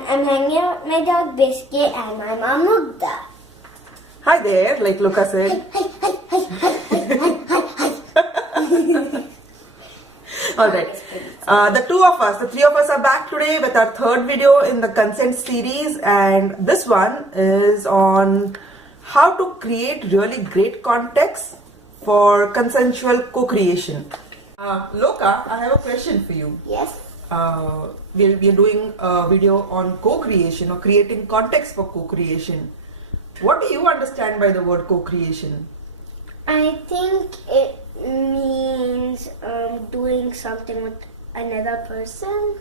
and I'm hanging out with my dog Biscuit and my mom Mugda. Hi there, like Luca said. Alright, the three of us are back today with our third video in the consent series, and this one is on how to create really great context for consensual co-creation. Loka, I have a question for you. Yes. We're doing a video on co-creation or creating context for co-creation. What do you understand by the word co-creation? I think it means doing something with another person.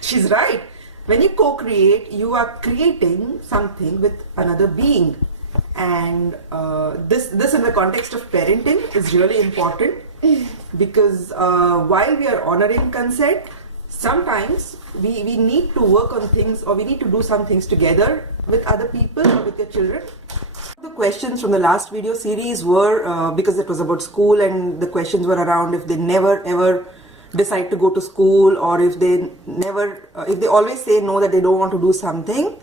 She's right. When you co-create, you are creating something with another being. And this in the context of parenting is really important because while we are honoring consent, sometimes we need to work on things, or we need to do some things together with other people or with your children. The questions from the last video series were because it was about school, and the questions were around if they never ever decide to go to school, or if they always say no, that they don't want to do something.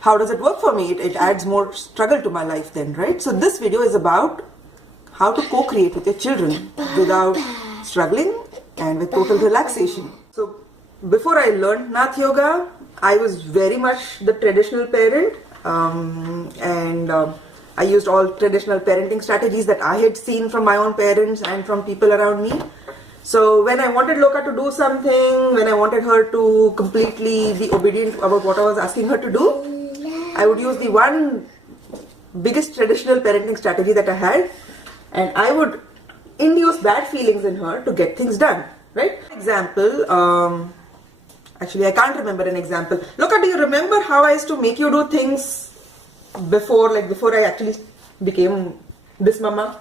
How does it work for me? It adds more struggle to my life then, right? So this video is about how to co-create with your children without struggling and with total relaxation. So before I learned Nath Yoga, I was very much the traditional parent, and I used all traditional parenting strategies that I had seen from my own parents and from people around me. So when I wanted Loka to do something, when I wanted her to completely be obedient about what I was asking her to do, I would use the one biggest traditional parenting strategy that I had, and I would induce bad feelings in her to get things done, right? Example, actually I can't remember an example. Loka, do you remember how I used to make you do things before I actually became this mama?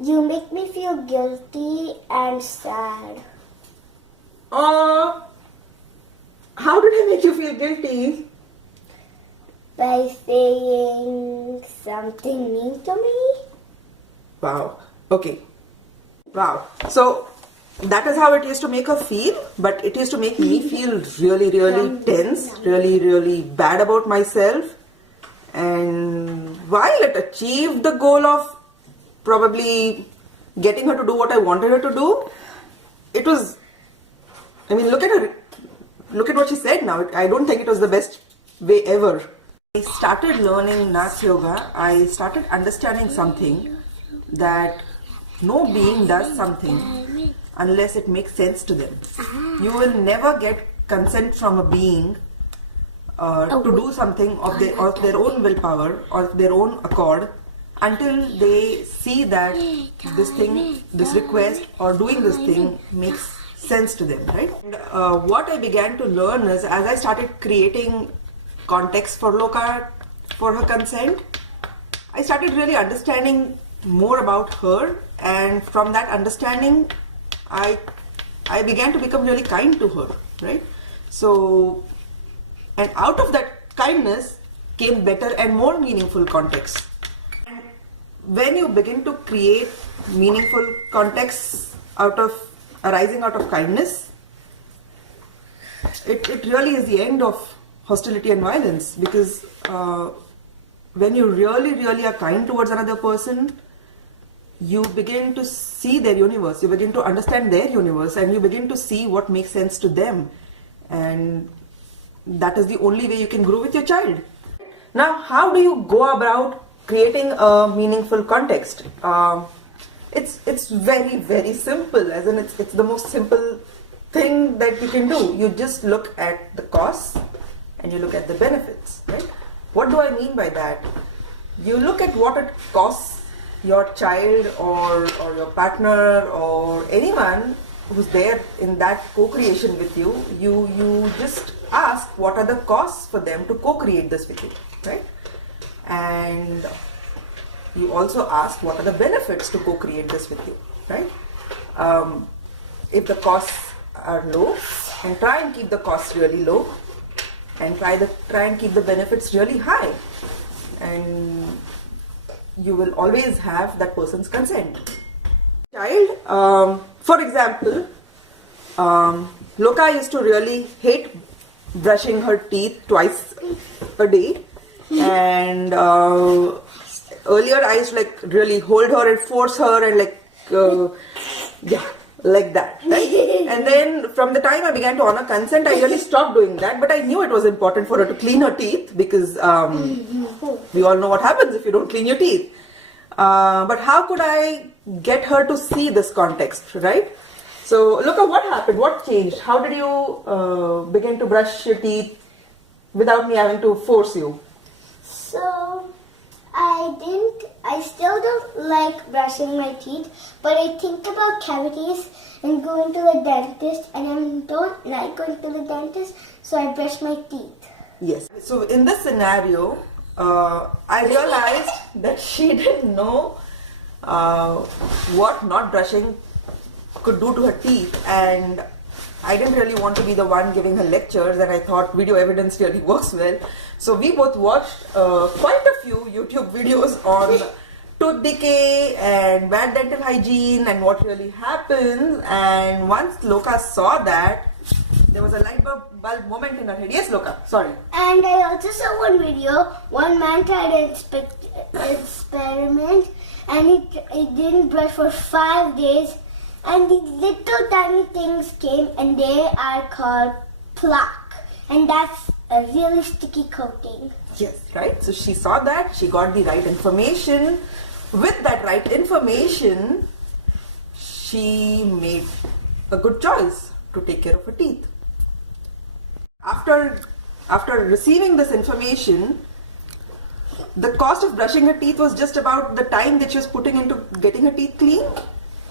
You make me feel guilty and sad. How did I make you feel guilty? By saying something mean to me. Wow. Okay. Wow. So that is how it used to make her feel, but it used to make me feel really, really tense, really, really bad about myself. And while it achieved the goal of probably getting her to do what I wanted her to do, it was, I mean, look at her, look at what she said now. I don't think it was the best way ever. I started learning Nath Yoga. I started understanding something, that no being does something unless it makes sense to them. You will never get consent from a being to do something of their own willpower or their own accord until they see that this thing, this request or doing this thing makes sense to them, right? And what I began to learn is, as I started creating context for Loka, for her consent, I started really understanding more about her, and from that understanding I began to become really kind to her, right? So, and out of that kindness came better and more meaningful context. And when you begin to create meaningful contexts arising out of kindness, it really is the end of hostility and violence, because when you really, really are kind towards another person, you begin to see their universe, you begin to understand their universe, and you begin to see what makes sense to them, and that is the only way you can grow with your child. Now, how do you go about creating a meaningful context? It's very, very simple, as in it's the most simple thing that you can do. You just look at the costs and you look at the benefits, right? What do I mean by that? You look at what it costs your child or your partner or anyone who's there in that co-creation with you. You just ask what are the costs for them to co-create this with you, right? And you also ask what are the benefits to co-create this with you, right? If the costs are low, and try and keep the costs really low, and try and keep the benefits really high, and you will always have that person's consent. Child, For example, Loka used to really hate brushing her teeth twice a day, and earlier I used to like really hold her and force her and like like that, right? And then from the time I began to honor consent, I really stopped doing that, but I knew it was important for her to clean her teeth because we all know what happens if you don't clean your teeth. But how could I get her to see this context, right? So look at what happened, what changed. How did you begin to brush your teeth without me having to force you? So I still don't like brushing my teeth, but I think about cavities and going to the dentist, and I don't like going to the dentist, so I brush my teeth. Yes. So in this scenario, I realized that she didn't know what not brushing could do to her teeth, and I didn't really want to be the one giving her lectures, and I thought video evidence really works well. So we both watched quite a few YouTube videos on tooth decay and bad dental hygiene and what really happens, and once Loka saw that, there was a light bulb moment in her head. Yes, Loka, sorry. And I also saw one video, one man tried an experiment, and he didn't brush for 5 days, and these little tiny things came, and they are called plaque, and that's a really sticky coating. Yes, right. So she saw that, she got the right information. With that right information, she made a good choice to take care of her teeth. After receiving this information, the cost of brushing her teeth was just about the time that she was putting into getting her teeth clean.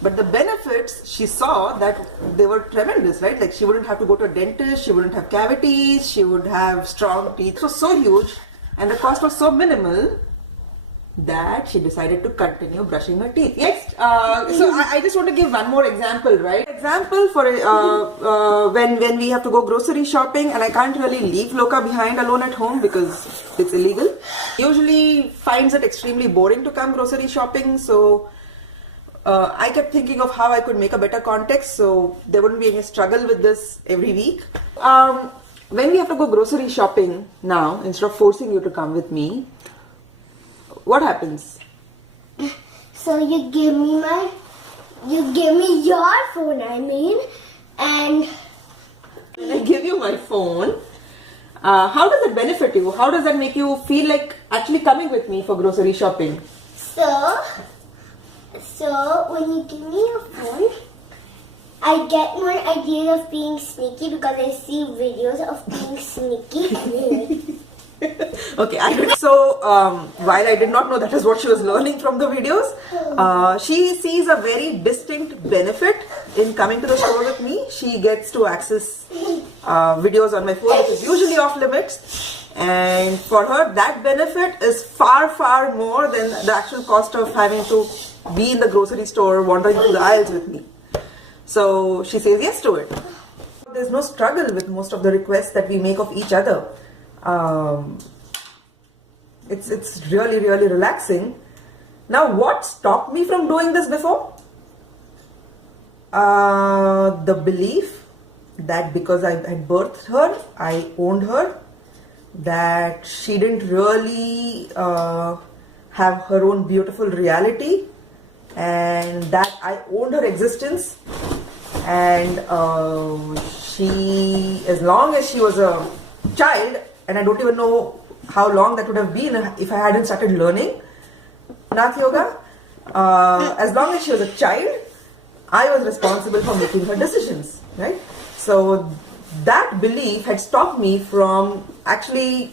But the benefits, she saw that they were tremendous, right? Like she wouldn't have to go to a dentist, she wouldn't have cavities, she would have strong teeth. It was so huge and the cost was so minimal that she decided to continue brushing her teeth. Yes, so I just want to give one more example, right? Example for when we have to go grocery shopping and I can't really leave Loka behind alone at home because it's illegal. Usually finds it extremely boring to come grocery shopping, so I kept thinking of how I could make a better context so there wouldn't be any struggle with this every week. When we have to go grocery shopping now, instead of forcing you to come with me, what happens? So you give me your phone, and when I give you my phone, how does it benefit you? How does that make you feel like actually coming with me for grocery shopping? So when you give me your phone, I get more ideas of being sneaky because I see videos of being sneaky. Okay, so while I did not know that is what she was learning from the videos, she sees a very distinct benefit in coming to the store with me. She gets to access videos on my phone, which is usually off limits, and for her that benefit is far more than the actual cost of having to be in the grocery store wandering through the aisles with me. So she says yes to it. There's no struggle with most of the requests that we make of each other. It's really relaxing. Now what stopped me from doing this before? The belief that because I had birthed her, I owned her, that she didn't really have her own beautiful reality, and that I owned her existence, and she, as long as she was a child, and I don't even know how long that would have been if I hadn't started learning Nath Yoga, as long as she was a child, I was responsible for making her decisions, right? So that belief had stopped me from actually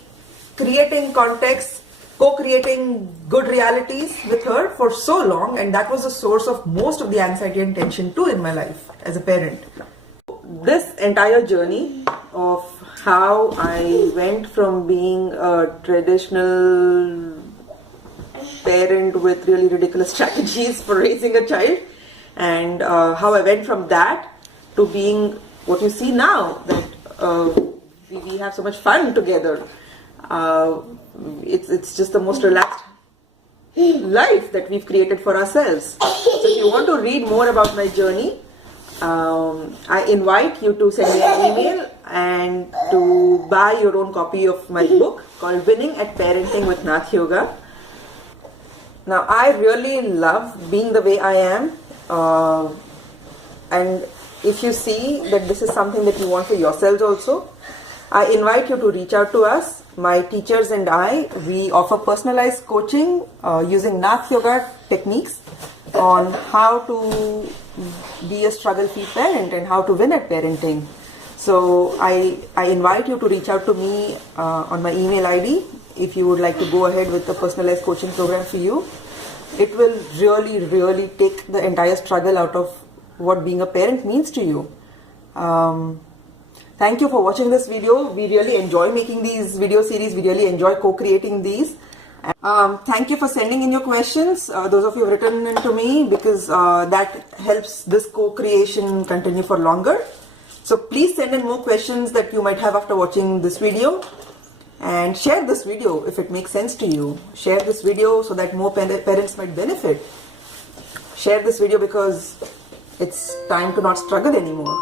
creating context, co-creating good realities with her for so long, and that was the source of most of the anxiety and tension too in my life as a parent. This entire journey of how I went from being a traditional parent with really ridiculous strategies for raising a child, and how I went from that to being what you see now, that we have so much fun together. It's just the most relaxed life that we've created for ourselves. So if you want to read more about my journey, I invite you to send me an email and to buy your own copy of my book called Winning at Parenting with Nath Yoga. Now, I really love being the way I am, and if you see that this is something that you want for yourselves also, I invite you to reach out to us. My teachers and I, we offer personalized coaching using Nath Yoga techniques on how to be a struggle-free parent and how to win at parenting. So I invite you to reach out to me on my email ID if you would like to go ahead with the personalized coaching program for you. It will really take the entire struggle out of what being a parent means to you. Thank you for watching this video. We really enjoy making these video series. We really enjoy co-creating these. Thank you for sending in your questions. Those of you who have written in to me, because that helps this co-creation continue for longer. So please send in more questions that you might have after watching this video. And share this video if it makes sense to you. Share this video so that more parents might benefit. Share this video because it's time to not struggle anymore.